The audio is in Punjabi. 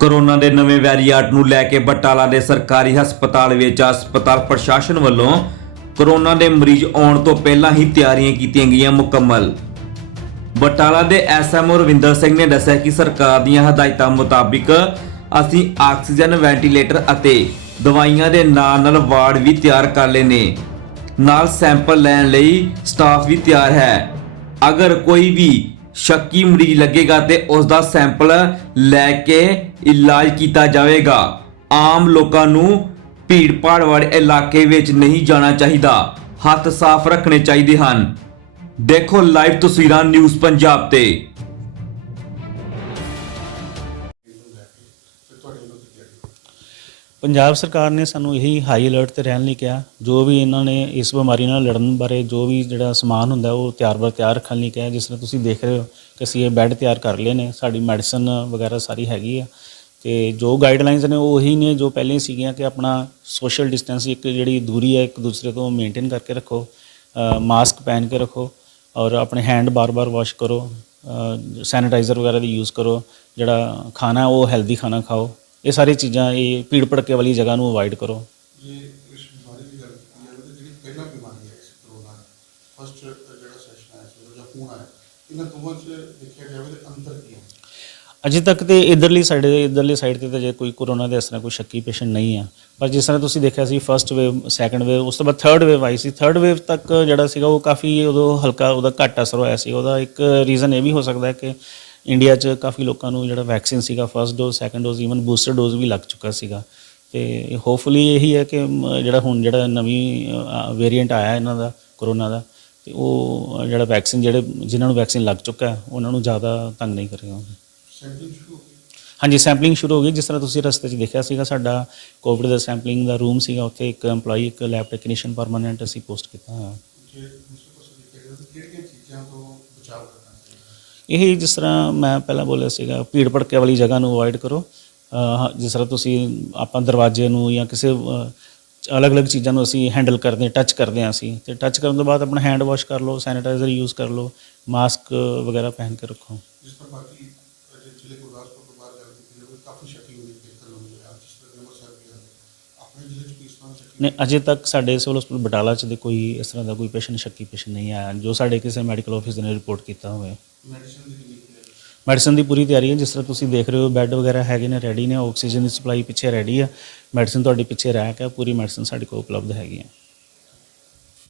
ਕਰੋਨਾ ਦੇ ਨਵੇਂ ਵੈਰੀਐਂਟ ਨੂੰ ਲੈ ਕੇ ਬਟਾਲਾ ਦੇ ਸਰਕਾਰੀ ਹਸਪਤਾਲ ਵਿੱਚ ਹਸਪਤਾਲ ਪ੍ਰਸ਼ਾਸਨ ਵੱਲੋਂ ਕਰੋਨਾ ਦੇ ਮਰੀਜ਼ ਆਉਣ ਤੋਂ ਪਹਿਲਾਂ ਹੀ ਤਿਆਰੀਆਂ ਕੀਤੀਆਂ ਗਈਆਂ ਮੁਕੰਮਲ। ਬਟਾਲਾ ਦੇ ਐਸਐਮਓ ਰਵਿੰਦਰ ਸਿੰਘ ਨੇ ਦੱਸਿਆ ਕਿ ਸਰਕਾਰ ਦੀਆਂ ਹਦਾਇਤਾਂ ਮੁਤਾਬਿਕ ਅਸੀਂ ਆਕਸੀਜਨ, ਵੈਂਟੀਲੇਟਰ ਅਤੇ ਦਵਾਈਆਂ ਦੇ ਨਾਲ ਨਾਲ ਵਾਰਡ ਵੀ ਤਿਆਰ ਕਰ ਲਏ ਨੇ। ਨਾਲ ਸੈਂਪਲ ਲੈਣ ਲਈ ਸਟਾਫ ਵੀ ਤਿਆਰ ਹੈ। ਅਗਰ ਕੋਈ ਵੀ ਸ਼ੱਕੀ ਮਰੀਜ਼ ਲੱਗੇਗਾ ਤੇ ਉਸ ਦਾ ਸੈਂਪਲ ਲੈ ਕੇ ਇਲਾਜ ਕੀਤਾ ਜਾਵੇਗਾ। ਆਮ ਲੋਕਾਂ ਨੂੰ ਭੀੜ-ਭਾੜ ਵਾਲੇ ਇਲਾਕੇ ਵਿੱਚ ਨਹੀਂ ਜਾਣਾ ਚਾਹੀਦਾ। ਹੱਥ ਸਾਫ਼ ਰੱਖਣੇ ਚਾਹੀਦੇ ਹਨ। ਦੇਖੋ ਲਾਈਵ ਤਸਵੀਰਾਂ ਨਿਊਜ਼ ਪੰਜਾਬ ਤੇ। ਪੰਜਾਬ ਸਰਕਾਰ ਨੇ ਸਾਨੂੰ ਇਹੀ ਹਾਈ ਅਲਰਟ ਤੇ ਰਹਿਣ ਲਈ ਕਿਹਾ, ਜੋ ਵੀ ਇਹਨਾਂ ਨੇ ਇਸ ਬਿਮਾਰੀ ਨਾਲ ਲੜਨ ਬਾਰੇ ਜੋ ਵੀ ਜਿਹੜਾ ਸਮਾਨ ਹੁੰਦਾ, ਉਹ ਤਿਆਰ ਬਰ ਤਿਆਰ ਰੱਖਣ ਲਈ ਕਿਹਾ, ਜਿਸ ਤਰ੍ਹਾਂ ਤੁਸੀਂ ਦੇਖ ਰਹੇ ਹੋ ਕਿ ਅਸੀਂ ਇਹ ਬੈੱਡ ਤਿਆਰ ਕਰ ਲਏ ਨੇ, ਸਾਡੀ ਮੈਡੀਸਨ ਵਗੈਰਾ ਸਾਰੀ ਹੈਗੀ ਆ। ਤੇ ਜੋ ਗਾਈਡਲਾਈਨਸ ਨੇ, ਉਹ ਉਹੀ ਨੇ ਜੋ ਪਹਿਲੇ ਸੀਗੀਆਂ ਕਿ ਆਪਣਾ ਸੋਸ਼ਲ ਡਿਸਟੈਂਸ ਇੱਕ ਜਿਹੜੀ ਦੂਰੀ ਹੈ, ਇੱਕ ਦੂਸਰੇ ਤੋਂ ਮੇਨਟੇਨ ਕਰਕੇ ਰੱਖੋ ਮਾਸਕ ਪਹਿਨ ਕੇ ਰੱਖੋ ਔਰ ਆਪਣੇ ਹੈਂਡ ਬਾਰ-ਬਾਰ ਵਾਸ਼ ਕਰੋ ਸੈਨੀਟਾਈਜ਼ਰ ਵਗੈਰਾ ਦੀ ਯੂਜ਼ ਕਰੋ, ਜਿਹੜਾ ਖਾਣਾ ਉਹ ਹੈਲਦੀ ਖਾਣਾ ਖਾਓ। ਇਹ ਸਾਰੀ ਚੀਜ਼ਾਂ ਇਹ ਭੀੜ ਭੜਕੇ ਵਾਲੀ ਜਗ੍ਹਾ ਨੂੰ ਅਵੋਇਡ ਕਰੋ। ਜੇ ਇਸ ਬਿਮਾਰੀ ਦੀ ਗੱਲ ਕੀਤੀ ਜਾਵੇ ਤਾਂ ਜਿਹੜੀ ਪਹਿਲਾਂ ਬਿਮਾਰੀ ਹੈ ਇਸ ਕਰੋਨਾ ਫਸਟ ਜਿਹੜਾ ਸੈਸ਼ਨ ਆਇਆ ਸੀ ਜਾਂ ਹੁਣ ਆਇਆ ਇਹਨਾਂ ਦੋਵਾਂ 'ਚ ਦੇਖਿਆ ਜਾਵੇ ਤਾਂ ਅੰਤਰ ਕੀ ਹੈ? ਅਜੇ ਤੱਕ ਤੇ ਇਧਰਲੀ ਸਾਈਡ ਇਧਰਲੀ ਸਾਈਡ ਤੇ ਤਾਂ ਜੇ ਕੋਈ ਕੋਰੋਨਾ ਦੇ ਇਸ ਤਰ੍ਹਾਂ ਕੋਈ ਸ਼ੱਕੀ ਪੇਸ਼ੈਂਟ ਨਹੀਂ ਆ ਪਰ ਜਿਸ ਤਰ੍ਹਾਂ ਤੁਸੀਂ ਦੇਖਿਆ ਸੀ ਫਰਸਟ ਵੇਵ ਸੈਕੰਡ ਵੇਵ ਉਸ ਤੋਂ ਬਾਅਦ ਥਰਡ ਵੇਵ ਆਈ ਸੀ। ਥਰਡ ਵੇਵ ਤੱਕ ਜਿਹੜਾ ਸੀਗਾ ਉਹ ਕਾਫੀ ਉਦੋਂ ਹਲਕਾ ਉਹਦਾ ਘੱਟ ਅਸਰ ਹੋਇਆ ਸੀ। ਉਹਦਾ ਇੱਕ ਰੀਜ਼ਨ ਇਹ ਵੀ ਹੋ ਸਕਦਾ ਹੈ ਕਿ ਇੰਡੀਆ 'ਚ ਕਾਫੀ ਲੋਕਾਂ ਨੂੰ ਜਿਹੜਾ ਵੈਕਸੀਨ ਸੀਗਾ first dose second dose even booster dose ਵੀ ਲੱਗ ਚੁੱਕਾ ਸੀਗਾ। ਤੇ ਹੋਪਫੁਲੀ ਇਹੀ ਹੈ ਕਿ ਜਿਹੜਾ ਹੁਣ ਜਿਹੜਾ ਨਵੀਂ ਵੇਰੀਐਂਟ ਆਇਆ ਇਹਨਾਂ ਦਾ ਕੋਰੋਨਾ ਦਾ ਤੇ ਉਹ ਜਿਹੜਾ ਵੈਕਸੀਨ ਜਿਹੜੇ ਜਿਨ੍ਹਾਂ ਨੂੰ ਵੈਕਸੀਨ ਲੱਗ ਚੁੱਕਾ ਹੈ ਉਹਨਾਂ ਨੂੰ ਜ਼ਿਆਦਾ ਤੰਗ ਨਹੀਂ ਕਰੇਗਾ। ਹਾਂਜੀ ਸੈਂਪਲਿੰਗ ਸ਼ੁਰੂ ਹੋ ਗਈ। ਜਿਸ ਤਰ੍ਹਾਂ ਤੁਸੀਂ ਰਸਤੇ 'ਚ ਦੇਖਿਆ ਸੀਗਾ ਸਾਡਾ ਕੋਵਿਡ ਦਾ ਸੈਂਪਲਿੰਗ ਦਾ ਰੂਮ ਸੀਗਾ ਉੱਥੇ ਇੱਕ EMPLOYE ਇੱਕ ਲੈਬ ਟੈਕਨੀਸ਼ੀਅਨ ਪਰਮਾਨੈਂਟ ਅਸੀਂ ਪੋਸਟ ਕੀਤਾ ਹੋਇਆ। ਜੇ ਦੂਸਰੇ ਪਾਸੇ ਦੇਖਿਆ ਜਾਵੇ ਤਾਂ ਕਿਹੜੀਆਂ ਚੀਜ਼ਾਂ ਤੋਂ ਬਚਾਅ ਕਰਨਾ ਇਹ ਜਿਸ ਤਰ੍ਹਾਂ ਮੈਂ ਪਹਿਲਾਂ ਬੋਲਿਆ ਸੀਗਾ, ਭੀੜ ਭੜਕੇ ਵਾਲੀ ਜਗ੍ਹਾ ਨੂੰ ਅਵੋਇਡ ਕਰੋ। ਅਹ, ਜਿਸ ਤਰ੍ਹਾਂ ਤੁਸੀਂ ਆਪਾਂ ਦਰਵਾਜ਼ੇ ਨੂੰ ਜਾਂ ਕਿਸੇ ਅਲੱਗ-ਅਲੱਗ ਚੀਜ਼ਾਂ ਨੂੰ ਅਸੀਂ ਹੈਂਡਲ ਕਰਦੇ ਹਾਂ ਟੱਚ ਕਰਦੇ ਹਾਂ ਅਸੀਂ। ਤੇ ਟੱਚ ਕਰਨ ਤੋਂ ਬਾਅਦ ਆਪਣਾ ਹੈਂਡ ਵਾਸ਼ ਕਰ ਲਓ ਸੈਨੀਟਾਈਜ਼ਰ ਯੂਜ਼ ਕਰ ਲਓ ਮਾਸਕ ਵਗੈਰਾ ਪਹਿਨ ਕੇ ਰੱਖੋ। ਜਿਸ ਤਰ੍ਹਾਂ ਬਾਕੀ ਅਜੇ ਗੁਰਦਾਸਪੁਰ ਤੋਂ ਬਾਹਰ ਗੱਲ ਕੀਤੀ ਕਾਫੀ ਸ਼ੱਕੀ ਹੋਈ ਦੇਖਣ ਨੂੰ ਮਿਲਿਆ ਜਿਸ ਤਰ੍ਹਾਂ ਅੰਮ੍ਰਿਤਸਰ ਵੀ ਆਉਂਦੇ ਆਪਣੇ ਜ਼ਿਲ੍ਹੇ 'ਚ ਕਿਸ ਤਰ੍ਹਾਂ ਸ਼ੱਕੀ ਨੇ ਅਜੇ ਤੱਕ ਸਾਡੇ ਸਿਵਲ ਹਸਪਤਾਲ ਬਟਾਲਾ 'ਚ ਦੇ ਕੋਈ ਇਸ ਤਰ੍ਹਾਂ ਦਾ ਕੋਈ ਪੇਸ਼ੈਂਟ ਸ਼ੱਕੀ ਪੇਸ਼ੈਂਟ ਨਹੀਂ ਆਇਆ। ਜੋ ਸਾਡੇ ਕਿਸੇ ਮੈਡੀਕਲ ਆਫਿਸਰ ਨੇ ਰਿਪੋਰਟ ਕੀਤਾ ਹੋਵੇ। ਮੈਡੀਸਨ ਦੀ ਪੂਰੀ ਤਿਆਰੀ ਹੈ। ਜਿਸ ਤਰ੍ਹਾਂ ਤੁਸੀਂ ਦੇਖ ਰਹੇ ਹੋ ਬੈੱਡ ਵਗੈਰਾ ਹੈਗੇ ਨੇ ਰੈਡੀ ਨੇ ਆਕਸੀਜਨ ਦੀ ਸਪਲਾਈ ਪਿੱਛੇ ਰੈਡੀ ਹੈ ਮੈਡੀਸਨ ਤੁਹਾਡੀ ਪਿੱਛੇ ਰੈਕ ਹੈ ਪੂਰੀ ਮੈਡੀਸਨ ਸਾਡੇ ਕੋਲ ਉਪਲਬਧ ਹੈਗੀ ਹੈ।